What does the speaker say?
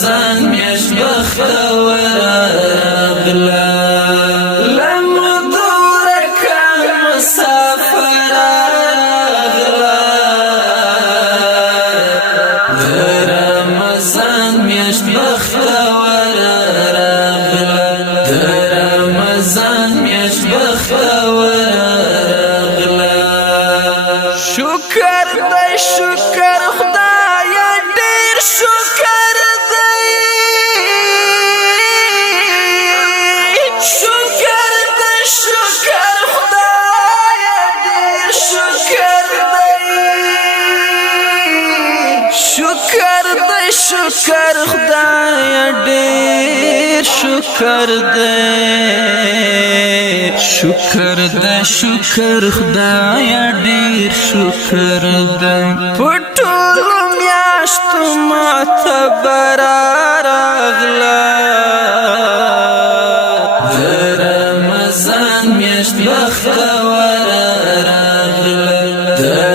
رمضان میاشت بختور راغله شکر دی شکر خدایا ډیر شکر دی شکر دی شکر خدایا ډیر شکر دی شکر دی شکر خدایا ډیر شکر دی شکر دی شکر خدایا ډیر شکر دی پټولو میاشتو معتبر راغله د رمضان میاشت بختور راغله